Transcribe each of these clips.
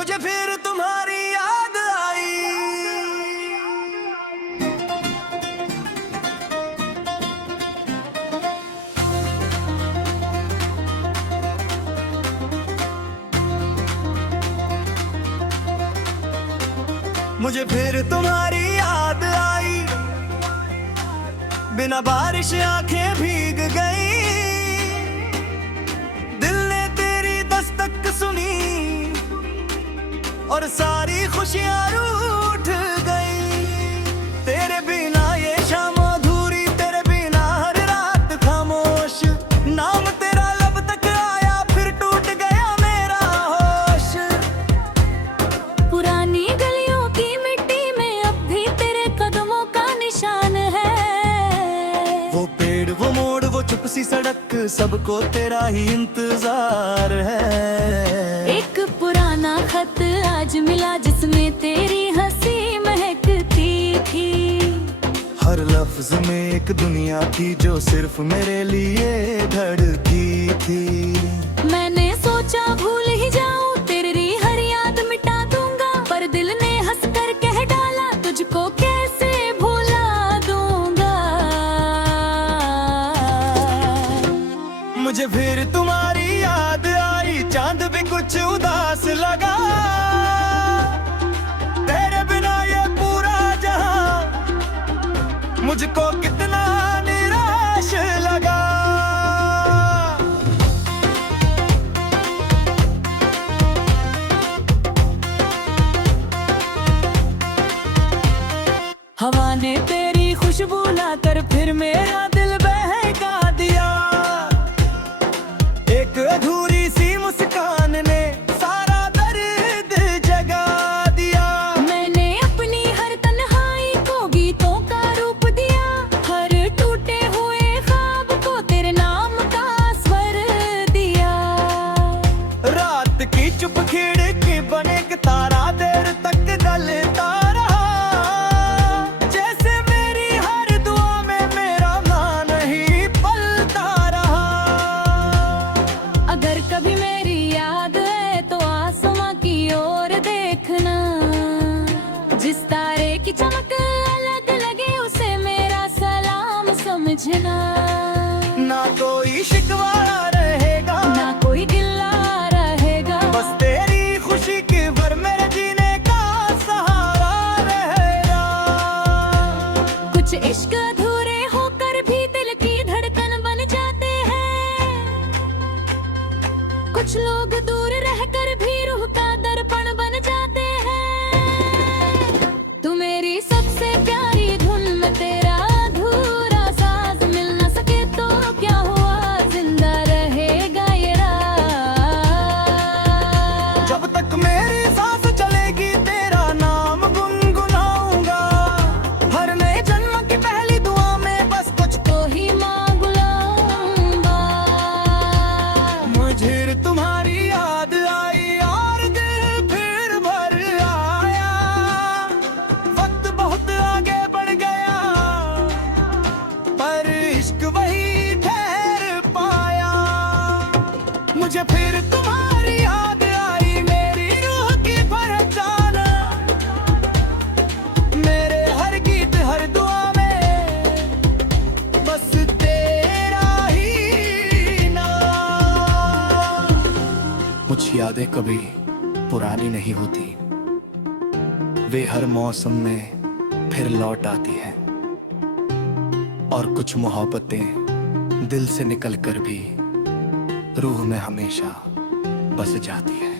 मुझे फिर तुम्हारी याद आई। मुझे फिर तुम्हारी याद आई, बिना बारिश आंखें भीग गई। दिल ने तेरी दस्तक सुनी और सारी खुशियां रूठ गई। तेरे बिना ये शाम अधूरी, तेरे बिना हर रात खामोश। नाम तेरा लब तक आया, फिर टूट गया मेरा होश। पुरानी गलियों की मिट्टी में अब भी तेरे कदमों का निशान है। वो पेड़, वो मोड़, वो चुप सी सड़क, सबको तेरा ही इंतजार है। एक पुराना खत आज मिला जिसमें तेरी हंसी महकती थी। हर लफ्ज में एक दुनिया थी जो सिर्फ मेरे लिए धड़की थी। मैंने सोचा भूल ही जाऊं, तेरी हर याद मिटा दूंगा, पर दिल ने हंस कर कह डाला तुझको कैसे भुला दूंगा। मुझे फिर तुम्हारी याद आई, चांद भी कुछ उदास लगा। तेरे बिना ये पूरा जहां मुझको कितना निराश लगा। हवा ने तेरी खुशबू लाकर फिर मेरा दिल बहका दिया। एक अधूरी सी मुस्कान ने सारा दर्द जगा दिया। मैंने अपनी हर तन्हाई को गीतों का रूप दिया, हर टूटे हुए ख्वाब को तेरे नाम का स्वर दिया। रात की चुप खिड़की बने के तारा देर तक गलता रहा। जैसे मेरी हर दुआ में मेरा मान ही पलता रहा। अगर कभी मेरी याद है तो आसमां की ओर देखना। जिस तारे की चमक अलग लगे उसे मेरा सलाम समझना। ना कोई शिकवा रहेगा, ना कोई गिला रहेगा, बस तेरी खुशी की भर मेरे जीने का सहारा रहेगा। कुछ इश्क अधूरे होकर भी दिल की धड़कन बन जाते हैं। कुछ लोग दूर रहकर भी रूह का दर्पण बन जाते हैं। तू मेरी सबसे प्यारी धुन में तेरा अधूरा साज, मिल न सके तो क्या हुआ, जिंदा रहेगा ये राज। जब तक मेरी सांस चलेगी तेरा नाम गुनगुनाऊंगा। हर नए जन्म की पहली दुआ में बस तो ही मांग लूंगा। मुझे तुम्हारी याद आई और दिल फिर भर आया। वक्त बहुत आगे बढ़ गया पर इश्क वही ठहर पाया। मुझे फिर तुम्हारी याद आई, मेरी रूह की पहचान। मेरे हर गीत हर दुआ में बस तेरा ही नाम। कुछ यादें कभी पुरानी नहीं होती, वे हर मौसम में फिर लौट आती हैं। और कुछ मोहब्बतें दिल से निकलकर भी रूह में हमेशा बस जाती है।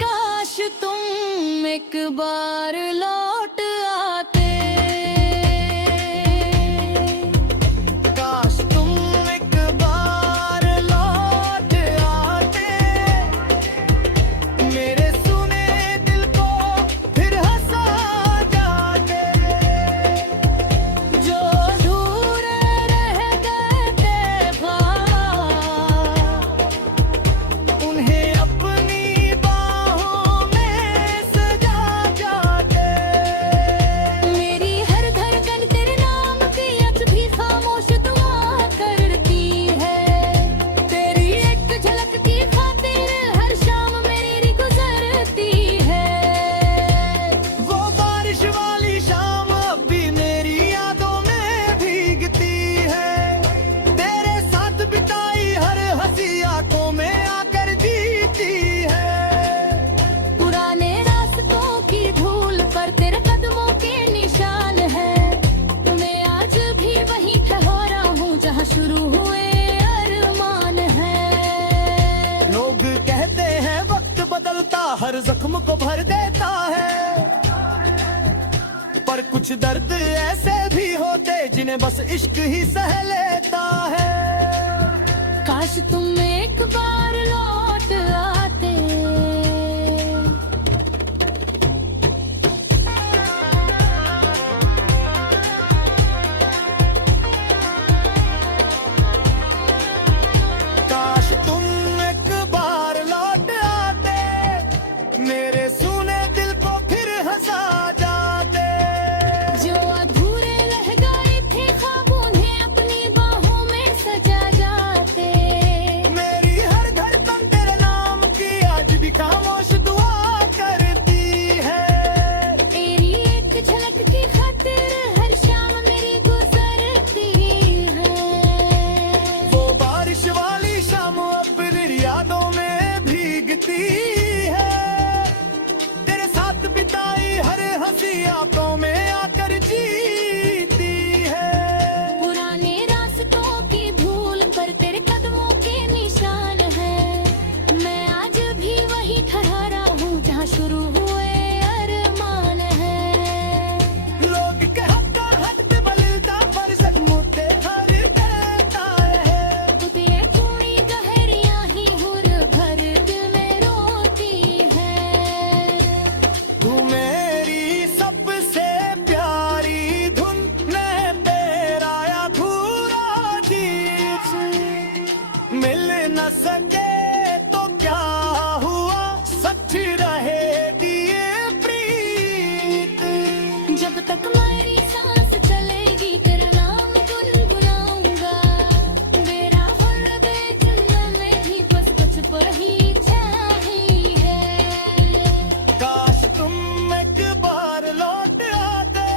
काश तुम एक बार लौट आते, काश तुम एक बार लौट आते, मेरे सुने दिल को फिर हंसा जाते। जो अधूरे रह गए थे ख्वाब, उन्हें अपनी बाहों में सजा जाते। कुछ दर्द ऐसे भी होते जिन्हें बस इश्क ही सह लेता है। काश तुम एक बार लौट आते। काश तुम एक बार लौट आते, मेरे सुने दिल को फिर हंसा जाते। जो अधूरे रह गए थे ख्वाब उन्हें अपनी बाहों में सजा जाते। मेरी हर धड़कन तेरे नाम की आज भी खामोश दुआ करती है। तेरी एक झलक की खातिर हर शाम मेरी गुजरती है। वो बारिश वाली शाम अब फिर यादों में भीगती है। तेरे साथ बिताई हर हंसी यादों में आकर जीती है। पुराने रास्तों की भूल पर तेरे कदमों के निशान है। मैं आज भी वही ठहरा हूँ जहाँ शुरू हुए अरमान है। लोग के हक्का हक बलिदा पर सकमुते हर कहता है। खुद ये थोड़ी गहरियाँ ही हुर भर दिल में रोती है। तू मेरी सबसे प्यारी धुन, मैं तेरा अधूरा गीत। मिल न सके तो क्या हुआ, सच रहेगी ये प्रीत। जब तक मेरी सांस चलेगी तेरा नाम गुनगुनाऊंगा। मेरा हर बेचैन में भी बस कुछ पर ही चाहिए है। काश तुम एक बार लौट आते,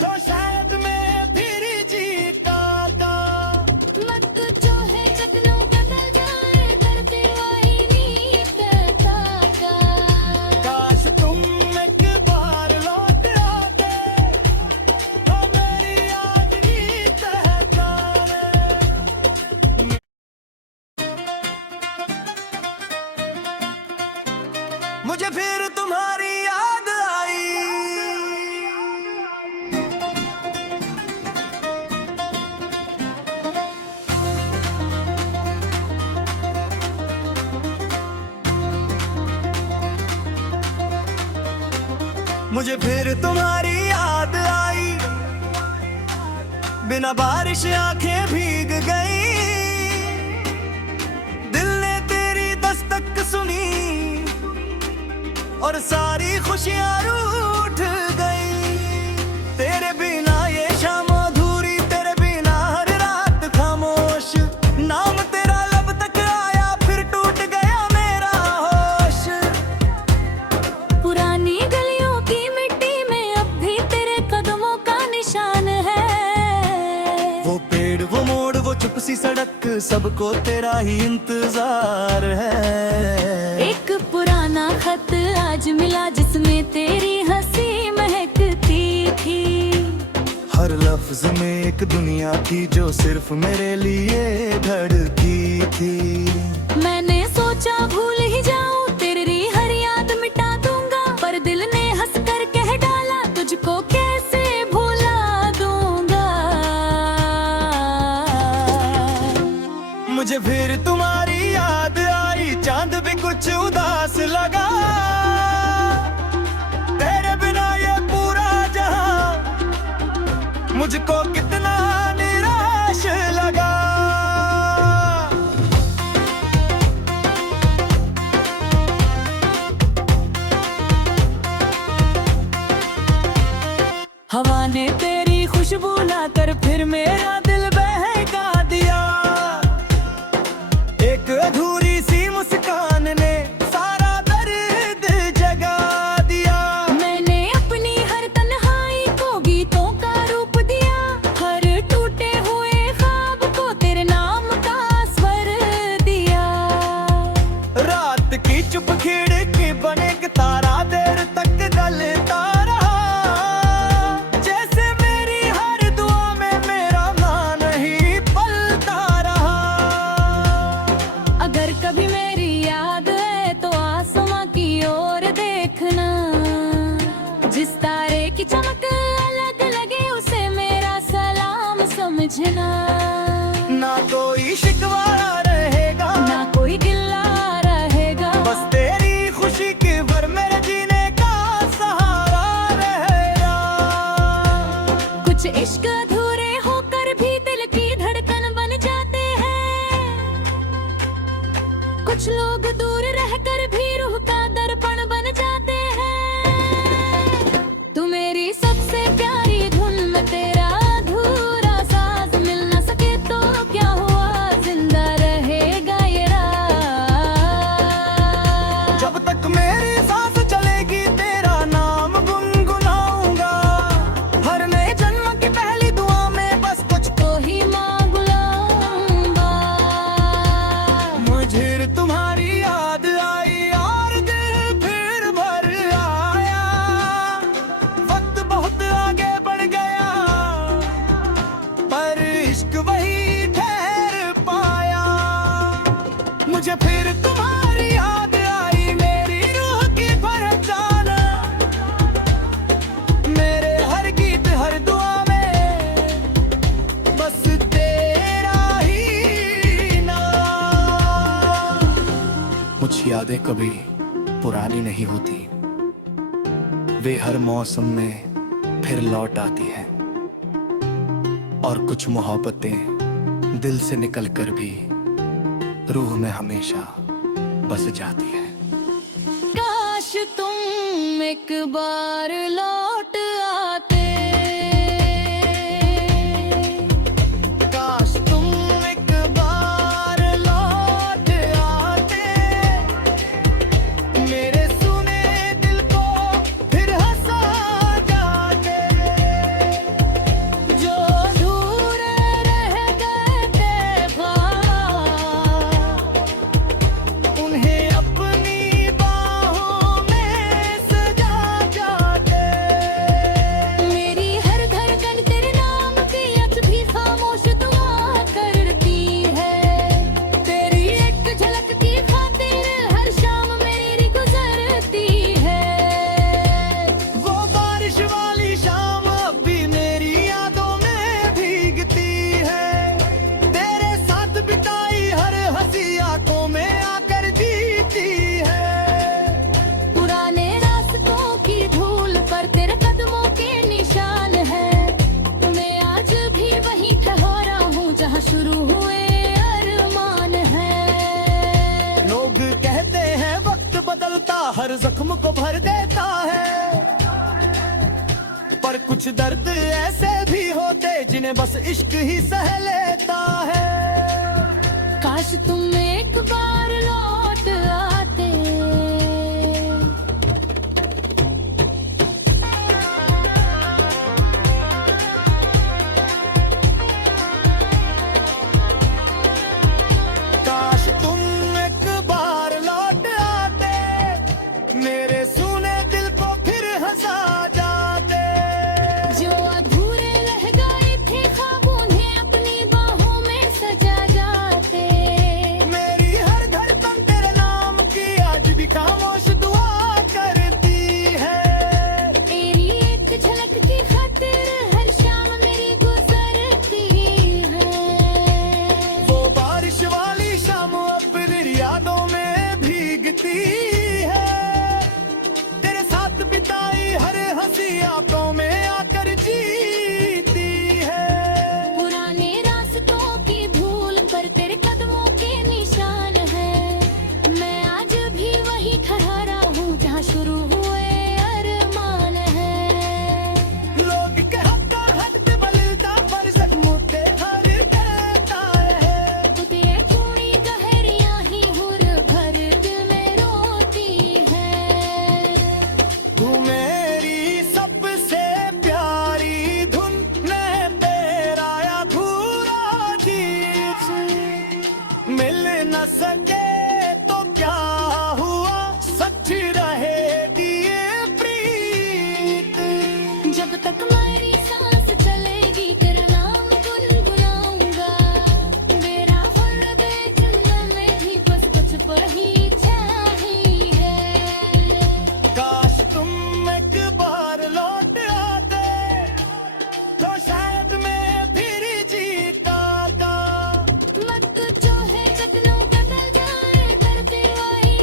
तो शायद मैं फिर जीता था। मत जो है जतनों बदल जाए करते वही कहता था। काश तुम एक बार लौट आते, तो मेरी आखिरी पहचान। मुझे फिर तुम्हारी याद आई। मुझे फिर तुम्हारी याद आई। बिना बारिश आंखें भीग गई। दिल ने तेरी दस्तक सुनी और सारी खुशियां रूठ गई। तेरे बिना ये शाम अधूरी, तेरे बिना हर रात खामोश। नाम तेरा लब तक आया फिर टूट गया मेरा होश। पुरानी गलियों की मिट्टी में अब भी तेरे कदमों का निशान है। वो पेड़ वो मोड़ वो चुप सी सड़क, सबको तेरा ही इंतजार है। एक पुराना खत आज मिला जिसमें तेरी हंसी महकती थी। हर लफ्ज में एक दुनिया थी जो सिर्फ मेरे लिए धड़की थी। मैंने सोचा भूल ही जाऊं तेरी हर याद मिटा दूंगा, पर दिल ने हंस कर कह डाला तुझको कैसे भुला दूंगा। मुझे फिर तुम्हारी याद आई, चांद भी कुछ उदास लगा। तेरे बिना ये पूरा जहां मुझको कितना निराश लगा। हवा ने तेरी खुशबू लाकर फिर मेरा दिल बहका दिया। एक अधूरी सी मुस्कान ने सारा दर्द जगा दिया। मैंने अपनी हर तन्हाई को गीतों का रूप दिया। हर टूटे हुए ख्वाब को तेरे नाम का स्वर दिया। रात की चुप खिड़की बने एक तारा देर तक जलता रहा। जैसे मेरी हर दुआ में मेरा नाम कुछ लोग दूर रहकर भी रूह का दर्पण बन जाते हैं। तू मेरी सबसे प्यारी धुन में तेरा अधूरा साज मिल न सके तो क्या हुआ, जिंदा रहेगा ये राज। जब तक मेरी सांस चलेगी तेरा नाम गुनगुनाऊंगा, हर नए जन्म की पहली दुआ में बस कुछ तो ही मांग लूंगा। मुझे तुम्हारी याद आई और दिल फिर भर आया। वक्त बहुत आगे बढ़ गया पर इश्क वही ठहर पाया। मुझे फिर तुम्हारी याद आई, मेरी रूह की पहचान, मेरे हर गीत हर दुआ में बस तेरा ही नाम। कुछ यादें कभी पुरानी नहीं होती, वे हर मौसम में फिर लौट आती हैं। और कुछ मोहब्बतें दिल से निकलकर भी रूह में हमेशा बस जाती है। काश तुम एक बार लौट आते, काश तुम एक बार लौट आते, मेरे सुने दिल को फिर हंसा जाते। जो अधूरे रह गए थे ख्वाब, उन्हें अपनी बाहों में सजा जाते। मेरी हर धड़कन तेरे नाम की आज भी खामोश दुआ करती है। तेरी एक झलक की खातिर हर शाम मेरी गुजरती है। वो बारिश वाली शाम अब भी मेरी यादों में भीगती है। तेरे साथ बिताई हर हंसी आंखों में आकर जीती है। पुराने रास्तों की धूल पर तेरे कदमों के निशान है। मैं आज भी वहीं ठहरा हूँ जहाँ शुरू हुए अरमान है। लोग कहते हैं वक्त बदलता हर जख्म को भर देता है, पर कुछ दर्द ऐसे भी होते जिन्हें बस इश्क ही सह लेता है। काश तुम एक बार लौट आते। काश तुम एक बार लौट आते, मेरे सुने दिल को फिर हंसा जाते। जो अधूरे रह गए थे ख्वाब उन्हें अपनी बाहों में सजा जाते। मेरी हर धड़कन तेरे नाम की आज भी खामोश दुआ करती है। तेरी एक झलक की खातिर हर शाम मेरी गुजरती है। वो बारिश वाली शाम अब मेरी यादों में भीगती है। तेरे साथ बिताई हर हंसी आंखों में आकर जीती है। पुराने रास्तों की धूल पर तेरे कदमों के निशान है। मैं आज भी वहीं ठहरा हूँ जहाँ शुरू हुए अरमान है। लोग कहता हद बलता पर जख्मों ते हर कहता है। तू तेरे खूनी गहरियाँ ही हुर भर दिल में रोती है। तू मेरी सबसे प्यारी धुन, मैं तेरा अधूरा चीज। मिल न सके तो क्या हुआ, सच रहेगी ये प्रीत। जब तक मेरी सांस चलेगी तेरा नाम गुनगुनाऊंगा। मेरा हर बेचैन में भी बस कुछ पर ही चाहिए। काश तुम एक बार लौट आते तो शायद मैं फिर जीता था। वक्त जो है जख्मों बदल जाए, करते वही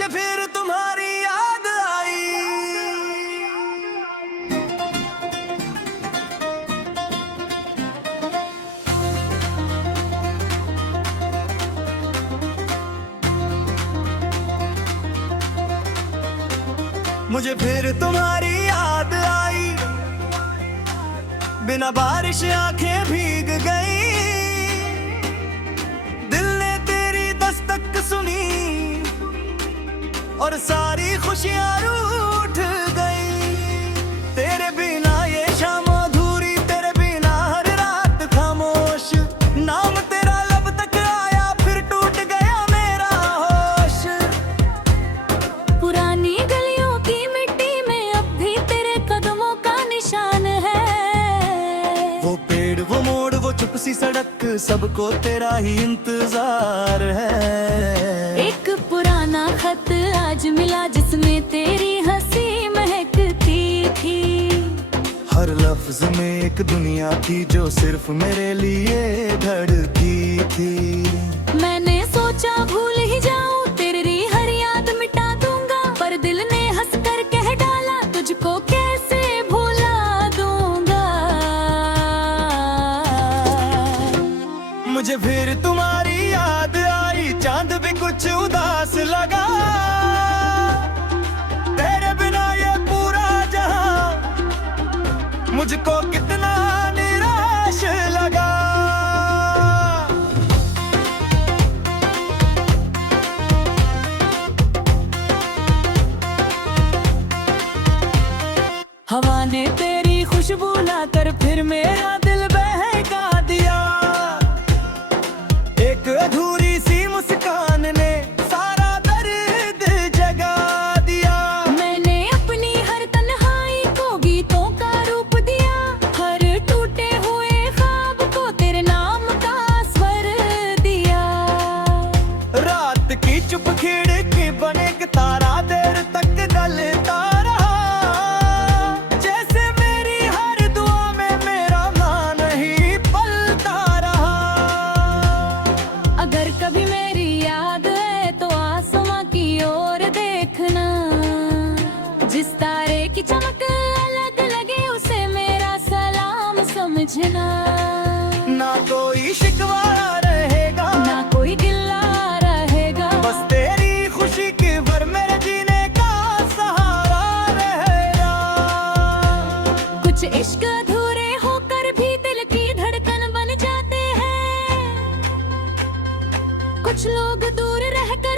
मुझे फिर तुम्हारी याद आई। मुझे फिर तुम्हारी याद आई, बिना बारिश आंखें भीग गई, दिल ने तेरी दस्तक सुनी और सारी खुशियां रूठ गई। तेरे बिना ये शाम अधूरी, तेरे बिना हर रात खामोश, नाम तेरा लब तक आया फिर टूट गया मेरा होश। पुरानी गलियों की मिट्टी में अब भी तेरे कदमों का निशान है। वो पेड़ वो मोड़ वो चुप सी सड़क, सबको तेरा ही इंतजार है। एक पुराना खत आज मिला जिसमें तेरी हंसी महकती थी। हर लफ्ज में एक दुनिया थी जो सिर्फ मेरे लिए धड़की थी। मैंने सोचा भूल ही जाऊं, तेरी हर याद मिटा दूंगा, पर दिल ने हंस कर कह डाला तुझको कैसे भुला दूंगा। मुझे फिर तुम्हारी याद आई, चांद भी कुछ उदास लगा, तेरे बिना ये पूरा जहां मुझको कितना निराश लगा। हवा ने तेरी खुशबू लाकर फिर मेरा दिल बहका दिया। एक अधूरी सी मुस्कान ने सारा दर्द जगा दिया। मैंने अपनी हर तन्हाई को गीतों का रूप दिया, हर टूटे हुए ख्वाब को तेरे नाम का स्वर दिया। रात की चुप खिड़की बने एक तारा देर तक गलता रहा, जैसे मेरी हर दुआ में मेरा मान ही पलता रहा। अगर कभी मेरी याद है तो आसमां की ओर देखना, जिस तारे की चमक अलग लगे उसे मेरा सलाम समझना। ना कोई शिकवा रहेगा, ना कोई गिला रहेगा, बस तेरी खुशी की भर मेरे जीने का सहारा रहेगा। कुछ इश्क अधूरे होकर भी दिल की धड़कन बन जाते हैं, कुछ लोग दूर रहकर